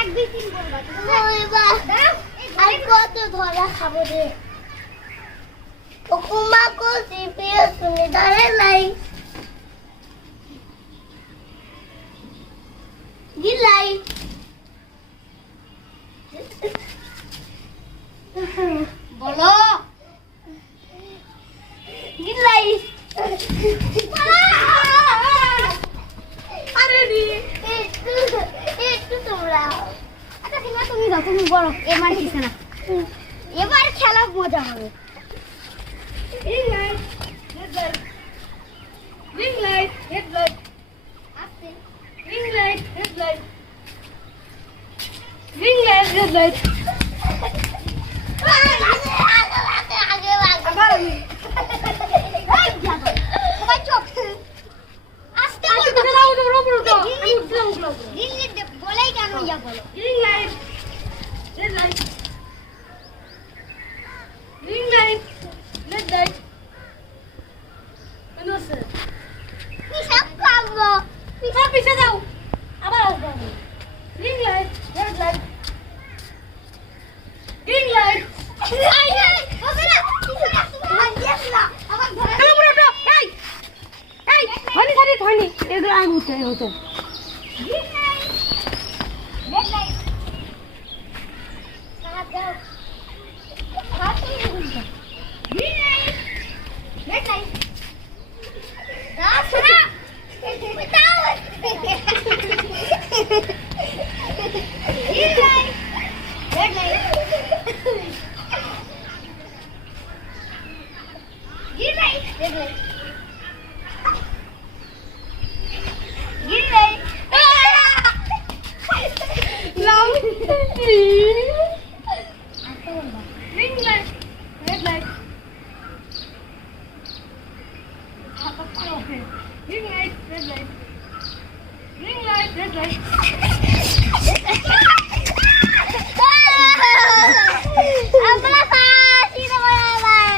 1 2 3 বলবা দাও আর কত ধরা খাবো রে ওকুমা কো সিপিএ শুনি ধরে নাই গিলাই বলো গিলাই আরে রে একটু তোমরা আচ্ছা সিনা তুমি দাও তুমি বড় এবার ঠিক না এবার খেলা মজা হবে ring light red light ring light red light আস্তে ring light red light ring light red light আগে আবার আমি সবাই চুপ আস্তে বলো দাও দাও বলো তো আমি উঠলাম রিং লাইট বলেই কেন ইয়া বলো ring light red light ring light red light কেন স্যার পিছাপ পাবো পিছে যাও আবার আসবো ring light red light ring light I I হবে না আমার গেছ না আমার ঘরে চলো মুড়ো এই এই ধনি ধনি ধনি এগুলো আগে উঠে হতো রিং লাইট রেড লাইট সারা দাও হাত নিয়ে রিং লাইট রেড লাইট দাও না দাও ring light red light green light red light green light long green light red light green light red light green light red light